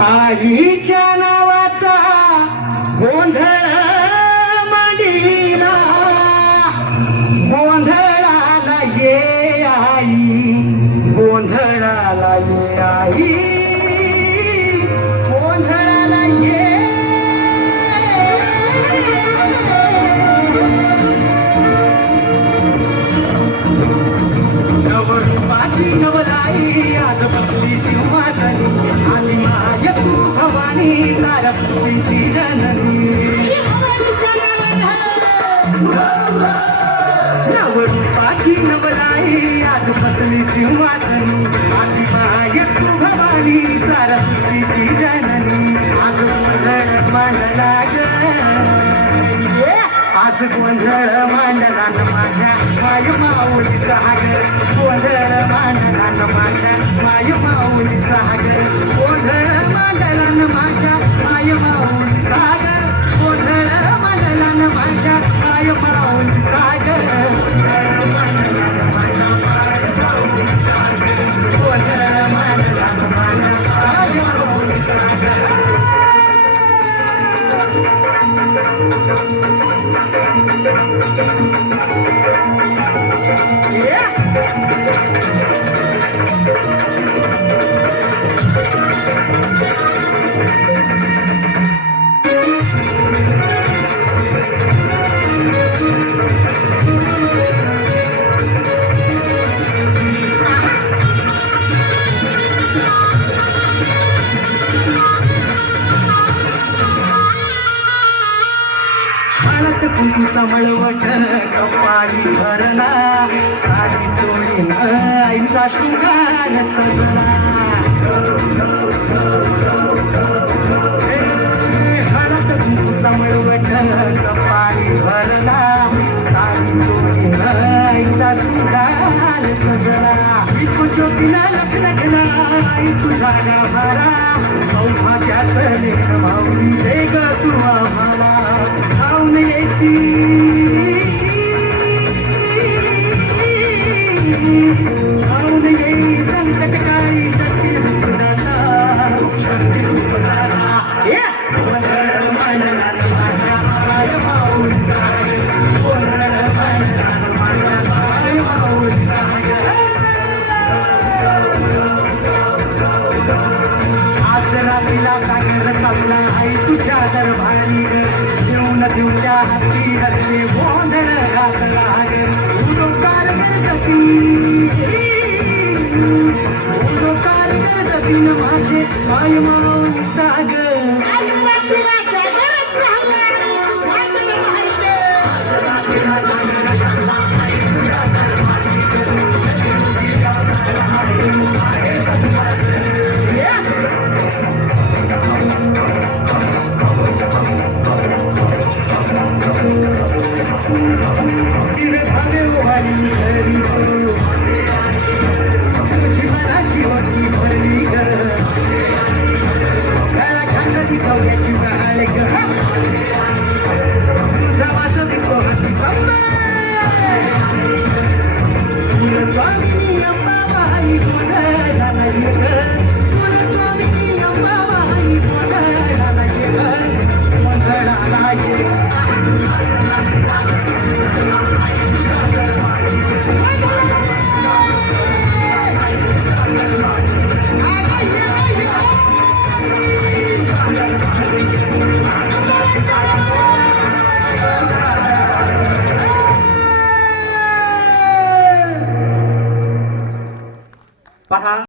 आईच्या नावाचा गोंधळ आई आज बसली सिंहासनी. आली माय भवानी सारस्वतीची जननी. नवरूपाची नवलाई आज बसली सिंहासनी. आली माय भवानी सारस्वतीची जननी. आज गोंधळ मांडला आज गोंधळ मांडला माझ्या माय माऊलीचा हाय गोंधळ मांडला माय माऊलीचा सागर गोंधळ मांडला न माझ्या माय माऊलीचा हाग गोंधळ मांडला न माझ्या माय माऊलीचा हाग गोंधळ मांडला कपाळी भरला साडी चोळी आईचा शृंगार सजला. हे हळद कपाळी भरला साडी चोळीन आईचा शृंगार सजला. इकू ज्योतीला लखलखला ऐकू झाला भरा. सौभाग्याचं लेख माऊली दे ग तू सागर दरबारी देऊन देऊच्या हस्ती हर्षे गोंधळ घातला ग. उदोकार सती उदोकार सती माझे माय माऊलीचा सागर Thank you.